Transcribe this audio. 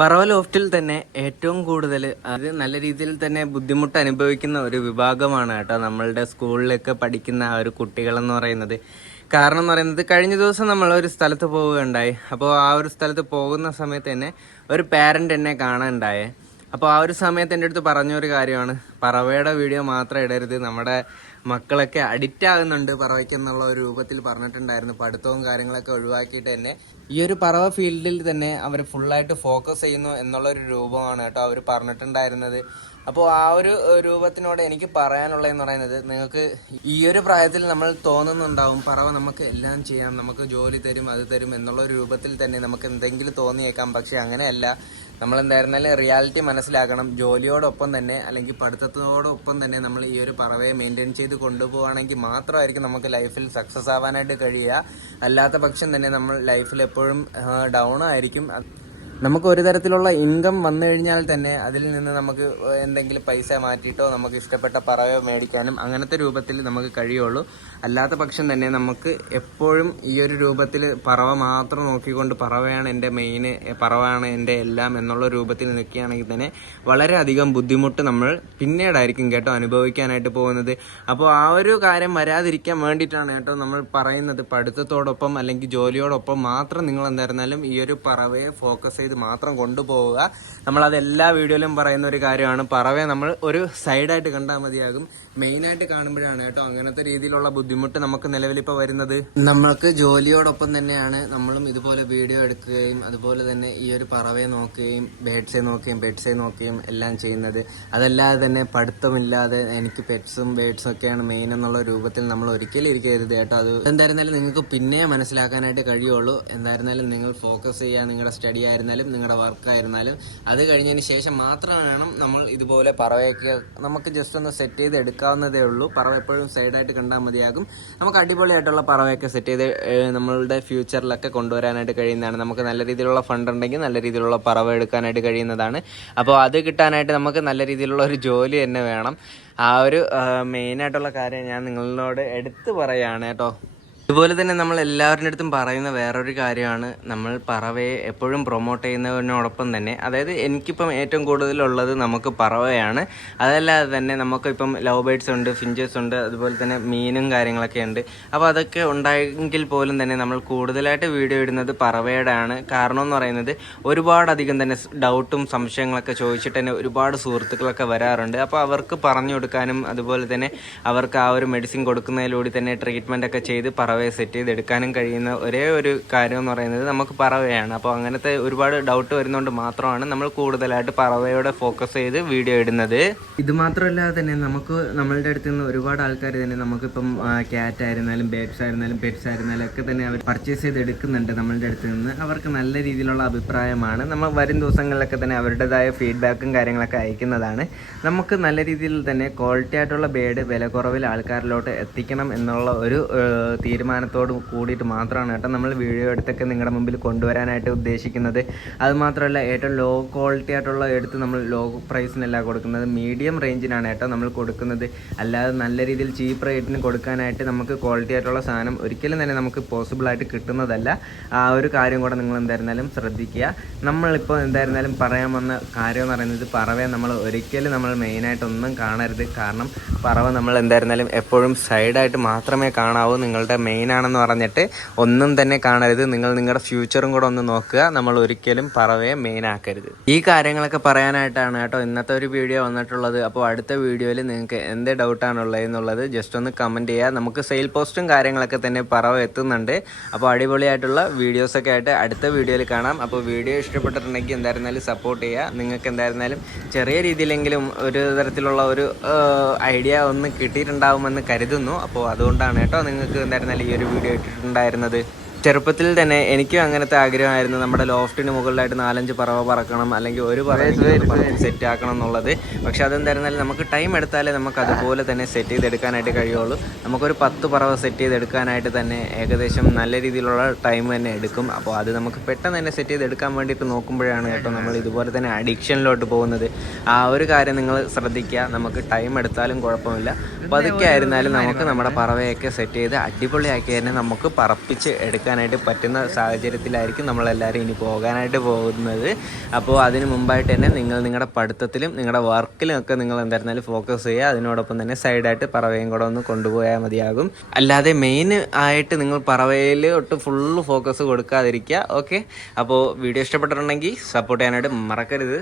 പറവ ലോഫ്റ്റിൽ തന്നെ ഏറ്റവും കൂടുതൽ അത് നല്ല രീതിയിൽ തന്നെ ബുദ്ധിമുട്ട് അനുഭവിക്കുന്ന ഒരു വിഭാഗമാണ് കേട്ടോ നമ്മളുടെ സ്കൂളിലൊക്കെ പഠിക്കുന്ന ആ ഒരു കുട്ടികളെന്ന് പറയുന്നത്. കാരണം എന്ന് പറയുന്നത് കഴിഞ്ഞ ദിവസം നമ്മൾ ഒരു സ്ഥലത്ത് പോവുകയുണ്ടായി. അപ്പോൾ ആ ഒരു സ്ഥലത്ത് പോകുന്ന സമയത്ത് തന്നെ ഒരു പാരന്റ് എന്നെ കാണാനുണ്ടായേ. അപ്പോൾ ആ ഒരു സമയത്ത് എന്റെ അടുത്ത് പറഞ്ഞ ഒരു കാര്യമാണ്. പറവയുടെ വീഡിയോ മാത്രം ഇടരുത്. നമ്മുടെ മക്കളൊക്കെ അഡിക്റ്റ് ആകുന്നുണ്ട് പറവയ്ക്ക് എന്നുള്ള ഒരു രൂപത്തിൽ പറഞ്ഞിട്ടുണ്ടായിരുന്നു. പഠിത്തവും കാര്യങ്ങളൊക്കെ ഒഴിവാക്കിയിട്ട് തന്നെ ഈ ഒരു പറവ ഫീൽഡിൽ തന്നെ അവർ ഫുള്ളായിട്ട് ഫോക്കസ് ചെയ്യുന്നു എന്നുള്ള ഒരു രൂപമാണ് കേട്ടോ അവർ പറഞ്ഞിട്ടുണ്ടായിരുന്നത്. അപ്പോൾ ആ ഒരു രൂപത്തിനോട് എനിക്ക് പറയാനുള്ളതെന്ന് പറയുന്നത് നിങ്ങൾക്ക് ഈ ഒരു പ്രായത്തിൽ നമ്മൾ തോന്നുന്നുണ്ടാവും പറവ നമുക്ക് എല്ലാം ചെയ്യാം നമുക്ക് ജോലി തരും അത് തരും എന്നുള്ള രൂപത്തിൽ തന്നെ നമുക്ക് എന്തെങ്കിലും തോന്നിയേക്കാം. പക്ഷെ അങ്ങനെയല്ല. നമ്മൾ എന്തായിരുന്നാലും റിയാലിറ്റി മനസ്സിലാക്കണം. ജോലിയോടൊപ്പം തന്നെ അല്ലെങ്കിൽ പഠിത്തത്തോടൊപ്പം തന്നെ നമ്മൾ ഈ ഒരു പറവയെ മെയിന്റെയിൻ ചെയ്ത് കൊണ്ടുപോവുകയാണെങ്കിൽ മാത്രമായിരിക്കും നമുക്ക് ലൈഫിൽ സക്സസ് ആവാനായിട്ട് കഴിയുക. അല്ലാത്ത പക്ഷം തന്നെ നമ്മൾ ലൈഫിൽ എപ്പോഴും ഡൗൺ ആയിരിക്കും. നമുക്ക് ഒരു തരത്തിലുള്ള ഇൻകം വന്നു കഴിഞ്ഞാൽ തന്നെ അതിൽ നിന്ന് നമുക്ക് എന്തെങ്കിലും പൈസ മാറ്റിയിട്ടോ നമുക്ക് ഇഷ്ടപ്പെട്ട പറയോ മേടിക്കാനും അങ്ങനത്തെ രൂപത്തിൽ നമുക്ക് കഴിയുള്ളൂ. അല്ലാത്ത പക്ഷം തന്നെ നമുക്ക് എപ്പോഴും ഈ ഒരു രൂപത്തിൽ പറവ മാത്രം നോക്കിക്കൊണ്ട് പറവയാണ് എന്റെ മെയിൻ പറവയാണ് എന്റെ എല്ലാം എന്നുള്ള രൂപത്തിൽ നിൽക്കുകയാണെങ്കിൽ തന്നെ വളരെയധികം ബുദ്ധിമുട്ട് നമ്മൾ പിന്നീടായിരിക്കും കേട്ടോ അനുഭവിക്കാനായിട്ട് പോകുന്നത്. അപ്പോൾ ആ ഒരു കാര്യം വരാതിരിക്കാൻ വേണ്ടിയിട്ടാണ് കേട്ടോ നമ്മൾ പറയുന്നത്. പഠിത്തത്തോടൊപ്പം അല്ലെങ്കിൽ ജോലിയോടൊപ്പം മാത്രം നിങ്ങൾ എന്തായിരുന്നാലും ഈ ഒരു പറവയെ ഫോക്കസ് ചെയ്ത് മാത്രം കൊണ്ടുപോവുക. നമ്മളത് എല്ലാ വീഡിയോയിലും പറയുന്ന ഒരു കാര്യമാണ്. പറവേ നമ്മൾ ഒരു സൈഡായിട്ട് കണ്ടാൽ മതിയാകും. മെയിനായിട്ട് കാണുമ്പോഴാണ് കേട്ടോ അങ്ങനത്തെ രീതിയിലുള്ള ബുദ്ധിമുട്ട് നമുക്ക് നിലവിലിപ്പോൾ വരുന്നത്. നമ്മൾക്ക് ജോലിയോടൊപ്പം തന്നെയാണ് നമ്മളും ഇതുപോലെ വീഡിയോ എടുക്കുകയും അതുപോലെ തന്നെ ഈ ഒരു പറവയെ നോക്കുകയും ബേഡ്സെ നോക്കുകയും പെറ്റ്സെ നോക്കുകയും എല്ലാം ചെയ്യുന്നത്. അതല്ലാതെ തന്നെ പഠിത്തമില്ലാതെ എനിക്ക് പെറ്റ്സും ബേഡ്സും ഒക്കെയാണ് മെയിൻ എന്നുള്ള രൂപത്തിൽ നമ്മൾ ഒരിക്കലും ഇരിക്കരുത് കേട്ടോ. അത് എന്തായിരുന്നാലും നിങ്ങൾക്ക് പിന്നെ മനസ്സിലാക്കാനായിട്ട് കഴിയുള്ളൂ. എന്തായിരുന്നാലും നിങ്ങൾ ഫോക്കസ് ചെയ്യുക. നിങ്ങളുടെ സ്റ്റഡി ആയിരുന്നാലും നിങ്ങളുടെ വർക്ക് ആയിരുന്നാലും അത് കഴിഞ്ഞതിന് ശേഷം മാത്രം വേണം നമ്മൾ ഇതുപോലെ പറവയൊക്കെ നമുക്ക് ജസ്റ്റ് ഒന്ന് സെറ്റ് ചെയ്ത് എടുക്കാവുന്നതേ ഉള്ളൂ. പറവ എപ്പോഴും സൈഡായിട്ട് കണ്ടാൽ മതിയാകും. നമുക്ക് അടിപൊളിയായിട്ടുള്ള പറവയൊക്കെ സെറ്റ് ചെയ്ത് നമ്മളുടെ ഫ്യൂച്ചറിലൊക്കെ കൊണ്ടുവരാനായിട്ട് കഴിയുന്നതാണ്. നമുക്ക് നല്ല രീതിയിലുള്ള ഫണ്ട് ഉണ്ടെങ്കിൽ നല്ല രീതിയിലുള്ള പറവ എടുക്കാനായിട്ട് കഴിയുന്നതാണ്. അപ്പോൾ അത് കിട്ടാനായിട്ട് നമുക്ക് നല്ല രീതിയിലുള്ള ഒരു ജോലി തന്നെ വേണം. ആ ഒരു മെയിനായിട്ടുള്ള കാര്യം ഞാൻ നിങ്ങളോട് എടുത്തു പറയുകയാണ് കേട്ടോ. ഇതുപോലെ തന്നെ നമ്മൾ എല്ലാവരുടെ അടുത്തും പറയുന്ന വേറൊരു കാര്യമാണ്. നമ്മൾ പറവയെ എപ്പോഴും പ്രൊമോട്ട് ചെയ്യുന്നതിനോടൊപ്പം തന്നെ അതായത് എനിക്കിപ്പം ഏറ്റവും കൂടുതലുള്ളത് നമുക്ക് പറവയാണ്. അതല്ലാതെ തന്നെ നമുക്കിപ്പം ലവ് ബേഡ്സ് ഉണ്ട് ഫിഞ്ചേഴ്സ് ഉണ്ട് അതുപോലെ തന്നെ മീനും കാര്യങ്ങളൊക്കെ ഉണ്ട്. അപ്പോൾ അതൊക്കെ ഉണ്ടായെങ്കിൽ പോലും തന്നെ നമ്മൾ കൂടുതലായിട്ട് വീഡിയോ ഇടുന്നത് പറവയുടെ ആണ് കാരണം എന്ന് പറയുന്നത് ഒരുപാടധികം തന്നെ ഡൗട്ടും സംശയങ്ങളൊക്കെ ചോദിച്ചിട്ട് തന്നെ ഒരുപാട് സുഹൃത്തുക്കളൊക്കെ വരാറുണ്ട്. അപ്പോൾ അവർക്ക് പറഞ്ഞു കൊടുക്കാനും അതുപോലെ തന്നെ അവർക്ക് ആ ഒരു മെഡിസിൻ കൊടുക്കുന്നതിലൂടെ തന്നെ ട്രീറ്റ്മെന്റ് ഒക്കെ ചെയ്ത് പറവയെ സെറ്റ് ചെയ്തെടുക്കാനും കഴിയുന്ന ഒരേ ഒരു കാര്യം എന്ന് പറയുന്നത് നമുക്ക് പറവയാണ്. അപ്പോൾ അങ്ങനത്തെ ഒരുപാട് ഡൗട്ട് വരുന്നതുകൊണ്ട് മാത്രമാണ് നമ്മൾ കൂടുതലായിട്ട് പറവയോടെ ഫോക്കസ് ചെയ്ത് വീഡിയോ ഇടുന്നത്. ഇത് മാത്രമല്ലാതെ തന്നെ നമുക്ക് നമ്മളുടെ അടുത്ത് നിന്ന് ഒരുപാട് ആൾക്കാർ തന്നെ നമുക്കിപ്പം ക്യാറ്റ് ആയിരുന്നാലും ബേബ്സ് ആയിരുന്നാലും പെറ്റ്സ് ആയിരുന്നാലും ഒക്കെ തന്നെ അവർ പർച്ചേസ് ചെയ്ത് എടുക്കുന്നുണ്ട് നമ്മളുടെ അടുത്ത് നിന്ന്. അവർക്ക് നല്ല രീതിയിലുള്ള അഭിപ്രായമാണ്. നമ്മൾ വരും ദിവസങ്ങളിലൊക്കെ തന്നെ അവരുടേതായ ഫീഡ്ബാക്കും കാര്യങ്ങളൊക്കെ അയക്കുന്നതാണ്. നമുക്ക് നല്ല രീതിയിൽ തന്നെ ക്വാളിറ്റി ആയിട്ടുള്ള ബേഡ് വില കുറവിൽ ആൾക്കാരിലോട്ട് എത്തിക്കണം എന്നുള്ള ഒരു ഏഹ്, തീരുമാനത്തോട് കൂടിയിട്ട് മാത്രമാണ് കേട്ടോ നമ്മൾ വീഡിയോ എടുത്തൊക്കെ നിങ്ങളുടെ മുമ്പിൽ കൊണ്ടുവരാനായിട്ട് ഉദ്ദേശിക്കുന്നത്. അതുമാത്രമല്ല ഏറ്റവും ലോ ക്വാളിറ്റി ആയിട്ടുള്ള എടുത്ത് നമ്മൾ ലോ പ്രൈസിനല്ല കൊടുക്കുന്നത്. മീഡിയം റേഞ്ചിനാണ് കേട്ടോ നമ്മൾ കൊടുക്കുന്നത്. അല്ലാതെ നല്ല രീതിയിൽ ചീപ്പ് റേറ്റിന് കൊടുക്കാനായിട്ട് നമുക്ക് ക്വാളിറ്റി ആയിട്ടുള്ള സാധനം ഒരിക്കലും തന്നെ നമുക്ക് പോസിബിളായിട്ട് കിട്ടുന്നതല്ല. ആ ഒരു കാര്യം കൂടെ നിങ്ങൾ എന്തായിരുന്നാലും ശ്രദ്ധിക്കുക. നമ്മളിപ്പോൾ എന്തായിരുന്നാലും പറയാൻ വന്ന കാര്യം എന്ന് പറയുന്നത് പറവയെ നമ്മൾ ഒരിക്കലും നമ്മൾ മെയിനായിട്ടൊന്നും കാണരുത്. കാരണം പറവ നമ്മൾ എന്തായിരുന്നാലും എപ്പോഴും സൈഡായിട്ട് മാത്രമേ കാണാവൂ. നിങ്ങളുടെ മെയിൻ ആണെന്ന് പറഞ്ഞിട്ട് ഒന്നും തന്നെ കാണരുത്. നിങ്ങൾ നിങ്ങളുടെ ഫ്യൂച്ചറും കൂടെ ഒന്ന് നോക്കുക. നമ്മൾ ഒരിക്കലും പറവയെ മെയിൻ ആക്കരുത്. ഈ കാര്യങ്ങളൊക്കെ പറയാനായിട്ടാണ് കേട്ടോ ഇന്നത്തെ ഒരു വീഡിയോ വന്നിട്ടുള്ളത്. അപ്പോൾ അടുത്ത വീഡിയോയിൽ നിങ്ങൾക്ക് എന്ത് ഡൗട്ടാണുള്ളത് എന്നുള്ളത് ജസ്റ്റ് ഒന്ന് കമന്റ് ചെയ്യുക. നമുക്ക് സെയിൽ പോസ്റ്റും കാര്യങ്ങളൊക്കെ തന്നെ പറവ എത്തുന്നുണ്ട്. അപ്പോൾ അടിപൊളിയായിട്ടുള്ള വീഡിയോസൊക്കെ ആയിട്ട് അടുത്ത വീഡിയോയിൽ കാണാം. അപ്പോൾ വീഡിയോ ഇഷ്ടപ്പെട്ടിട്ടുണ്ടെങ്കിൽ എന്തായിരുന്നാലും സപ്പോർട്ട് ചെയ്യുക. നിങ്ങൾക്ക് എന്തായിരുന്നാലും ചെറിയ രീതിയിലെങ്കിലും ഒരു തരത്തിലുള്ള ഒരു ഐഡിയ ഒന്ന് കിട്ടിയിട്ടുണ്ടാവുമെന്ന് കരുതുന്നു. അപ്പോൾ അതുകൊണ്ടാണ് കേട്ടോ നിങ്ങൾക്ക് എന്തായിരുന്നാലും ഈ ഒരു വീഡിയോ ഇട്ടിട്ടുണ്ടായിരുന്നത്. ചെറുപ്പത്തിൽ തന്നെ എനിക്കും അങ്ങനത്തെ ആഗ്രഹമായിരുന്നു നമ്മുടെ ലോഫ്റ്റിന് മുകളിലായിട്ട് നാലഞ്ച് പറവ പറക്കണം അല്ലെങ്കിൽ ഒരു പറവ സെറ്റ് ആക്കണം എന്നുള്ളത്. പക്ഷെ അതെന്തായിരുന്നാലും നമുക്ക് ടൈം എടുത്താലേ നമുക്ക് അതുപോലെ തന്നെ സെറ്റ് ചെയ്തെടുക്കാനായിട്ട് കഴിയുള്ളൂ. നമുക്കൊരു പത്ത് പറവ സെറ്റ് ചെയ്തെടുക്കാനായിട്ട് തന്നെ ഏകദേശം നല്ല രീതിയിലുള്ള ടൈം തന്നെ എടുക്കും. അപ്പോൾ അത് നമുക്ക് പെട്ടെന്ന് തന്നെ സെറ്റ് ചെയ്തെടുക്കാൻ വേണ്ടിയിട്ട് നോക്കുമ്പോഴാണ് കേട്ടോ നമ്മൾ ഇതുപോലെ തന്നെ അഡിക്ഷനിലോട്ട് പോകുന്നത്. ആ ഒരു കാര്യം നിങ്ങൾ ശ്രദ്ധിക്കുക. നമുക്ക് ടൈം എടുത്താലും കുഴപ്പമില്ല. പതുക്കെ ആയിരുന്നാലും നമുക്ക് നമ്മുടെ പറവയൊക്കെ സെറ്റ് ചെയ്ത് അടിപൊളിയാക്കി തന്നെ നമുക്ക് പറപ്പിച്ച് എടുക്കാനായിട്ട് പറ്റുന്ന സാഹചര്യത്തിലായിരിക്കും നമ്മളെല്ലാവരും ഇനി പോകാനായിട്ട് പോകുന്നത്. അപ്പോൾ അതിന് മുമ്പായിട്ട് തന്നെ നിങ്ങൾ നിങ്ങളുടെ പഠിത്തത്തിലും നിങ്ങളുടെ വർക്കിലും ഒക്കെ നിങ്ങൾ എന്തായിരുന്നാലും ഫോക്കസ് ചെയ്യുക. അതിനോടൊപ്പം തന്നെ സൈഡായിട്ട് പറവയും കൂടെ ഒന്ന് കൊണ്ടുപോയാൽ മതിയാകും. അല്ലാതെ മെയിൻ ആയിട്ട് നിങ്ങൾ പറവയിൽ ഒട്ട് ഫുള്ള് ഫോക്കസ് കൊടുക്കാതിരിക്കുക. ഓക്കെ അപ്പോൾ വീഡിയോ ഇഷ്ടപ്പെട്ടിട്ടുണ്ടെങ്കിൽ സപ്പോർട്ട് ചെയ്യാനായിട്ട് മറക്കരുത്.